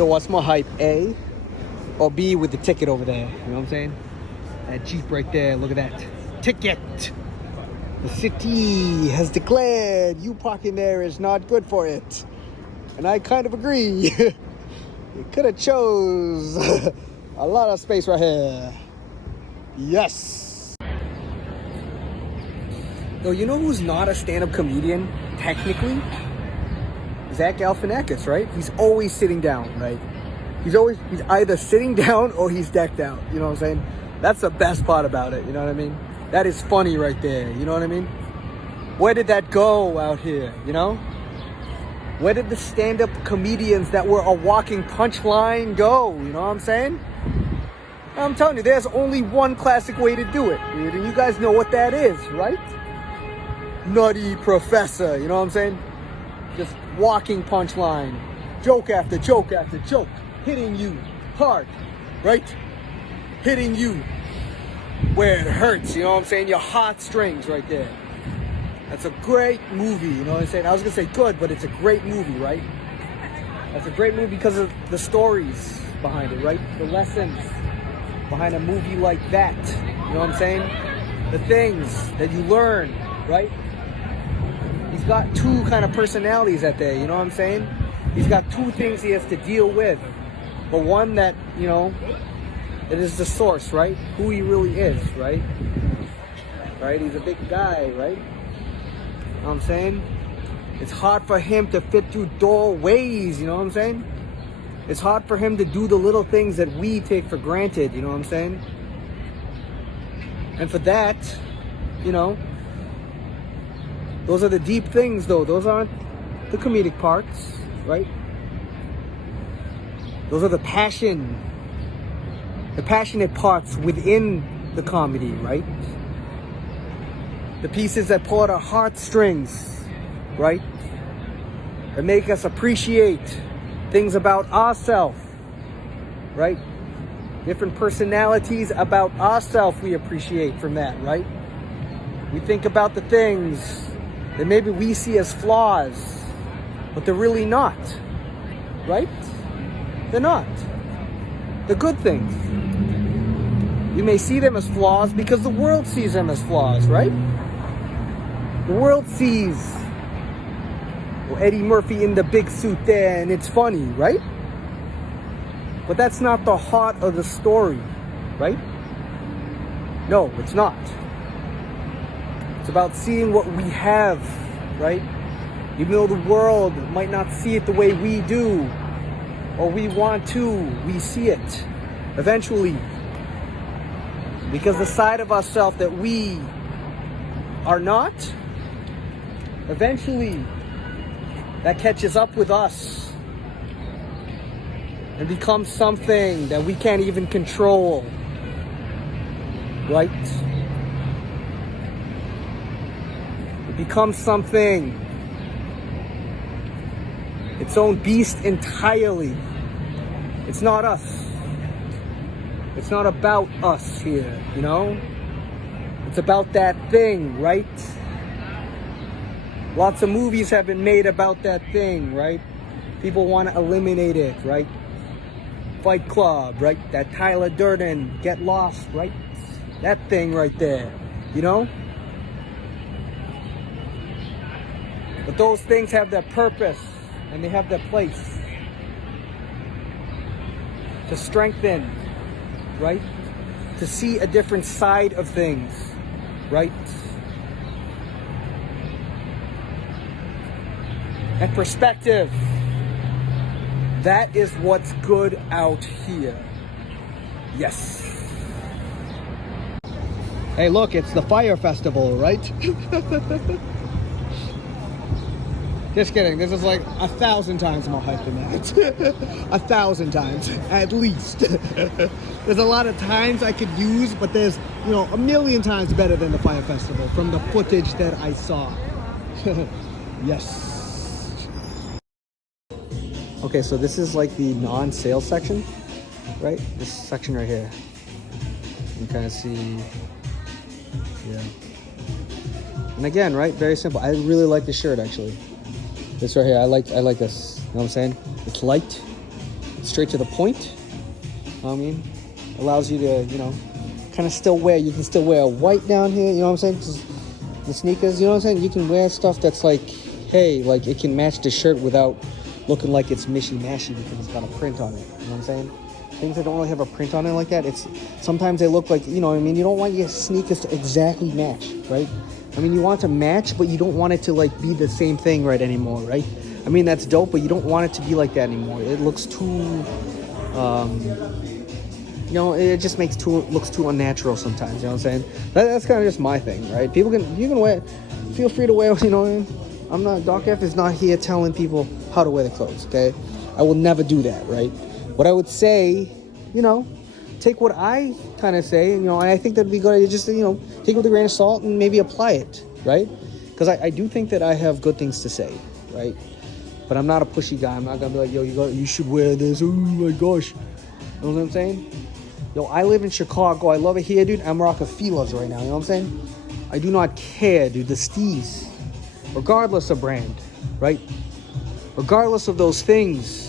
Yo, what's more hype, A or B with the ticket over there? You know what I'm saying? That Jeep right there, look at that. Ticket! The city has declared you parking there is not good for it. And I kind of agree. You could have chose a lot of space right here. Yes! Yo, you know who's not a stand-up comedian, technically? Zach Galifianakis, right? He's always sitting down, right? He's either sitting down or he's decked out. You know what I'm saying? That's the best part about it. You know what I mean? That is funny right there. You know what I mean? Where did that go out here? You know? Where did the stand-up comedians that were a walking punchline go? You know what I'm saying? I'm telling you, there's only one classic way to do it, dude. And you guys know what that is, right? Nutty Professor. You know what I'm saying? Just walking punchline. Joke after joke after joke. Hitting you hard, right? Hitting you where it hurts, you know what I'm saying? Your heartstrings right there. That's a great movie, you know what I'm saying? I was gonna say good, but it's a great movie, right? That's a great movie because of the stories behind it, right? The lessons behind a movie like that, you know what I'm saying? The things that you learn, right? He's got two kind of personalities out there, you know what I'm saying? He's got two things he has to deal with. But one that, you know, it is the source, right? Who he really is, right? Right? He's a big guy, right? You know what I'm saying? It's hard for him to fit through doorways, you know what I'm saying? It's hard for him to do the little things that we take for granted, you know what I'm saying? And for that, you know, those are the deep things, though. Those aren't the comedic parts, right? Those are the passionate parts within the comedy, right? The pieces that pull at our heartstrings, right? That make us appreciate things about ourselves, right? Different personalities about ourselves we appreciate from that, right? We think about the things that maybe we see as flaws, but they're really not, right? They're not. They're good things. You may see them as flaws because the world sees them as flaws, right? The world sees Eddie Murphy in the big suit there and it's funny, right? But that's not the heart of the story, right? No, it's not. It's about seeing what we have, right? Even though the world might not see it the way we do, or we want to, we see it eventually. Because the side of ourselves that we are not, eventually that catches up with us and becomes something that we can't even control, right? It becomes something, its own beast entirely. It's not us. It's not about us here, you know? It's about that thing, right? Lots of movies have been made about that thing, right? People want to eliminate it, right? Fight Club, right? That Tyler Durden, Get Lost, right? That thing right there, you know? But those things have their purpose and they have their place to strengthen, right? To see a different side of things, right? And perspective. That is what's good out here. Yes. Hey, look, it's the Fire Festival, right? Just kidding. This is like 1,000 times more hype than that. 1,000 times, at least. There's a lot of times I could use, but there's, you know, 1,000,000 times better than the Fire Festival from the footage that I saw. Yes. Okay, so this is like the non-sale section, right? This section right here. You can kind of see, yeah. And again, right, very simple. I really like this shirt, actually. This right here, I like this. You know what I'm saying? It's light. straight to the point. I mean, allows you to, you know, kind of still wear. You can still wear a white down here. You know what I'm saying? Just the sneakers. You know what I'm saying? You can wear stuff that's like, hey, like it can match the shirt without looking like it's mishy-mashy because it's got a print on it. You know what I'm saying? Things that don't really have a print on it like that, it's sometimes they look like, you know what I mean? You don't want your sneakers to exactly match, right? I mean, you want it to match, but you don't want it to like be the same thing right anymore, right? I mean, that's dope, but you don't want it to be like that anymore. It looks too, you know, it just looks too unnatural sometimes. You know what I'm saying? That's kind of just my thing, right? You can wear, feel free to wear. You know what I mean? I'm not, Doc F is not here telling people how to wear the clothes. Okay, I will never do that, right? What I would say, you know, take what I kind of say, and you know, I think that'd be good. Just, you know, take it with a grain of salt and maybe apply it, right? Because I do think that I have good things to say, right? But I'm not a pushy guy. I'm not gonna be like, yo, you should wear this. Oh my gosh, you know what I'm saying? Yo, I live in Chicago. I love it here, dude. I'm rocking Fila's right now. You know what I'm saying? I do not care, dude. The Steez, regardless of brand, right? Regardless of those things.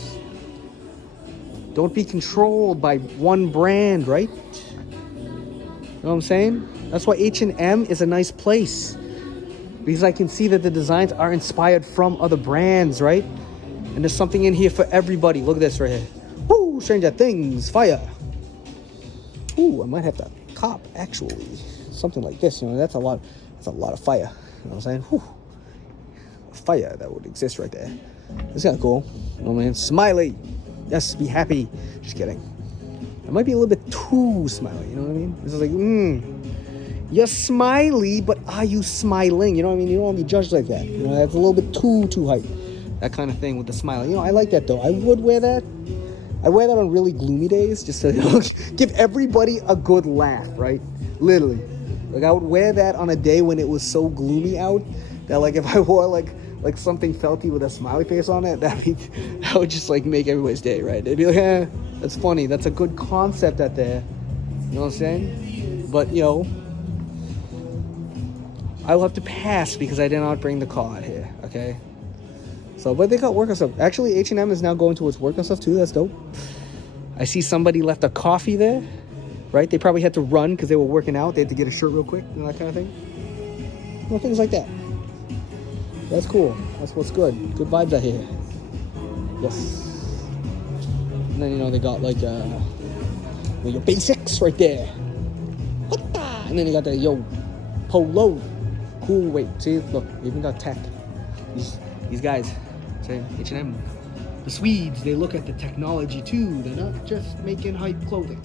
Don't be controlled by one brand, right? You know what I'm saying? That's why H&M is a nice place. Because I can see that the designs are inspired from other brands, right? And there's something in here for everybody. Look at this right here. Woo, Stranger Things, fire. Ooh, I might have to cop, actually. Something like this, you know, that's a lot of fire. You know what I'm saying? Whew. A fire that would exist right there. It's kind of cool. You know what I mean? Smiley. Yes, be happy. Just kidding. It might be a little bit too smiley, you know what I mean? This is like, you're smiley, but are you smiling? You know what I mean? You don't want to be judged like that. You know, that's a little bit too hype. That kind of thing with the smiley. You know, I like that though. I would wear that. I wear that on really gloomy days just to, you know, give everybody a good laugh, right? Literally. Like I would wear that on a day when it was so gloomy out that like if I wore like something felty with a smiley face on it, that would just like make everybody's day, right? They'd be like, that's funny. That's a good concept out there. You know what I'm saying? But, you know, I will have to pass because I did not bring the card here, okay? So, but they got workout stuff. Actually, H&M is now going towards workout stuff too. That's dope. I see somebody left a coffee there, right? They probably had to run because they were working out. They had to get a shirt real quick, you know, that kind of thing. You know, things like that. That's cool. That's what's good. Good vibes out here. Yes. And then, you know, they got like your basics right there. And then they got the polo. Cool. Wait, see, look, we even got tech. These guys, say H&M. The Swedes, they look at the technology too. They're not just making hype clothing,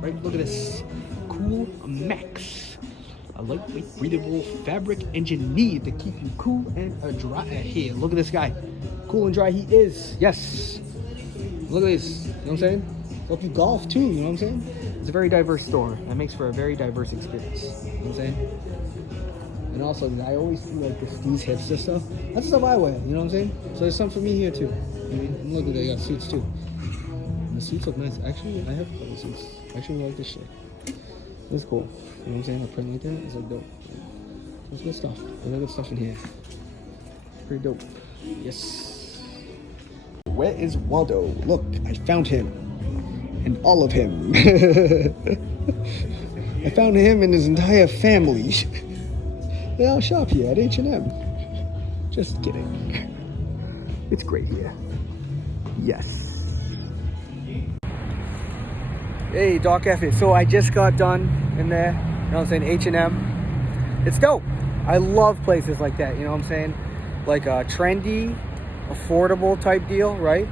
right? Look at this. Cool Max. A lightweight, breathable fabric engineered to keep you cool and dry. Here, look at this guy. Cool and dry he is. Yes. Look at this. You know what I'm saying? Help you golf too, you know what I'm saying? It's a very diverse store. That makes for a very diverse experience. You know what I'm saying? And also, I always see like these hipster stuff. That's the stuff I wear, you know what I'm saying? So there's something for me here too. I mean, and look at they got suits too. And the suits look nice. Actually, I have a couple of suits. I actually like this shit. It's cool. You know what I'm saying? A print like that is like dope. There's good stuff. There's good stuff in here. Pretty dope. Yes. Where is Waldo? Look, I found him. And all of him. I found him and his entire family. They all shop here at H&M. Just kidding. It's great here. Yes. Hey, Doc F. So I just got done in there. You know what I'm saying? H&M. It's dope. I love places like that. You know what I'm saying? Like a trendy, affordable type deal, right?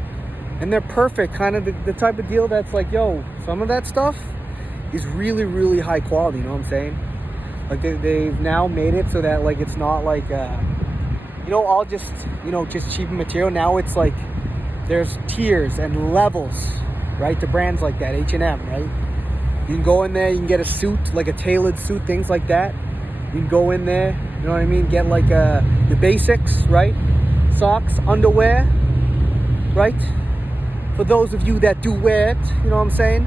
And they're perfect. Kind of the type of deal that's like, yo, some of that stuff is really, really high quality. You know what I'm saying? Like they've now made it so that like it's not like you know, all just, you know, just cheap material. Now it's like there's tiers and levels, right, to brands like that. H&M, right? You can go in there, you can get a suit, like a tailored suit, things like that. You can go in there, you know what I mean, get like the basics, right? Socks, underwear, right? For those of you that do wear it, you know what I'm saying?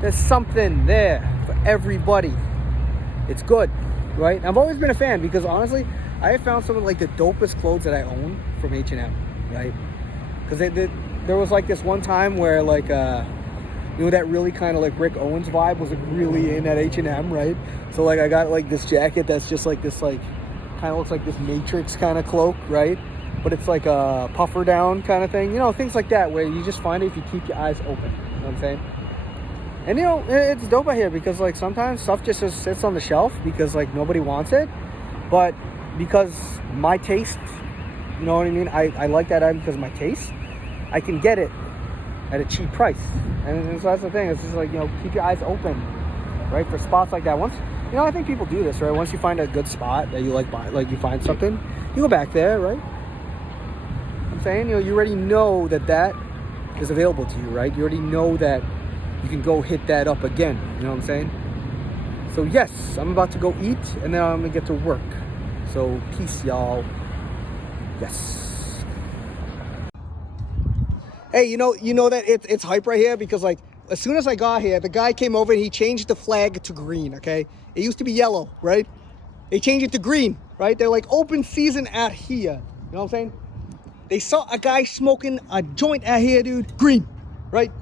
There's something there for everybody. It's good, right? I've always been a fan because honestly, I have found some of like the dopest clothes that I own from H&M, right? Because there was like this one time where like you know, that really kind of like Rick Owens vibe was like really in at H&M, right? So like I got like this jacket that's just like this like kind of looks like this Matrix kind of cloak, right? But it's like a puffer down kind of thing, you know, things like that where you just find it if you keep your eyes open. You know what I'm saying? And you know, it's dope out here because like sometimes stuff just sits on the shelf because like nobody wants it, but because my taste, you know what I mean? I like that item because of my taste. I can get it at a cheap price, and so that's the thing. It's just like, you know, keep your eyes open, right, for spots like that. Once, you know, I think people do this, right? Once you find a good spot that you like, like you find something, you go back there, right? I'm saying, you know, you already know that that is available to you, right? You already know that you can go hit that up again. You know what I'm saying? So yes, I'm about to go eat, and then I'm gonna get to work. So peace, y'all. Yes. Hey, you know that it's hype right here because like as soon as I got here, the guy came over and he changed the flag to green. Okay, it used to be yellow, right? They changed it to green, right? They're like open season out here. You know what I'm saying? They saw a guy smoking a joint out here, dude. Green, right?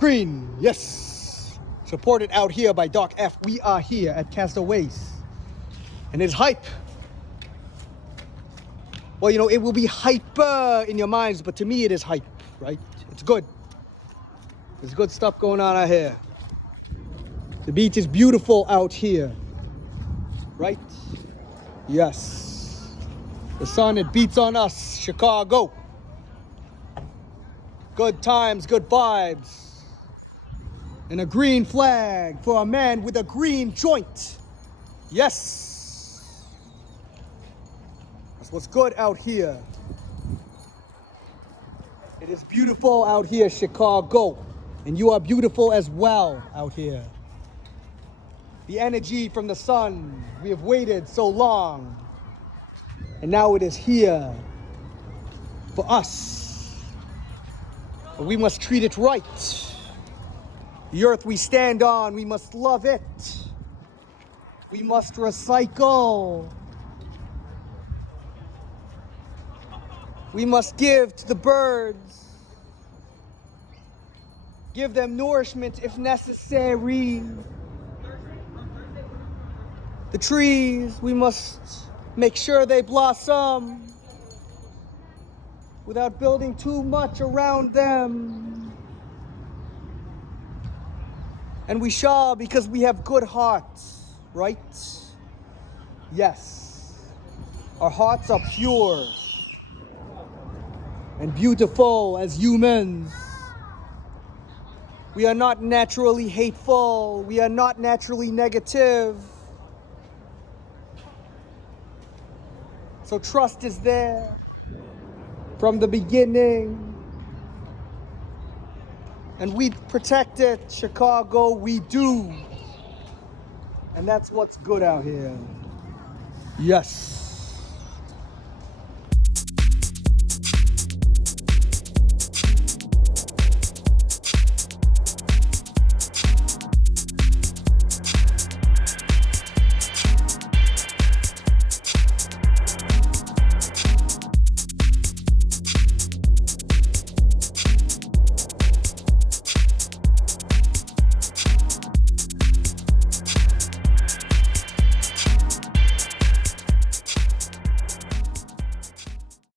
Green, yes. Supported out here by Doc F. We are here at Castaways, and it's hype. Well, you know, it will be hyper in your minds, but to me it is hype, right? It's good. There's good stuff going on out here. The beach is beautiful out here, right? Yes. The sun, it beats on us, Chicago. Good times, good vibes. And a green flag for a man with a green joint. Yes. That's what's good out here. It is beautiful out here, Chicago. And you are beautiful as well out here. The energy from the sun, we have waited so long. And now it is here for us. But we must treat it right. The earth we stand on, we must love it. We must recycle. We must give to the birds. Give them nourishment if necessary. The trees, we must make sure they blossom without building too much around them. And we shall because we have good hearts, right? Yes. Our hearts are pure and beautiful as humans. We are not naturally hateful. We are not naturally negative. So trust is there from the beginning. And we protect it, Chicago, we do. And that's what's good out here. Yes.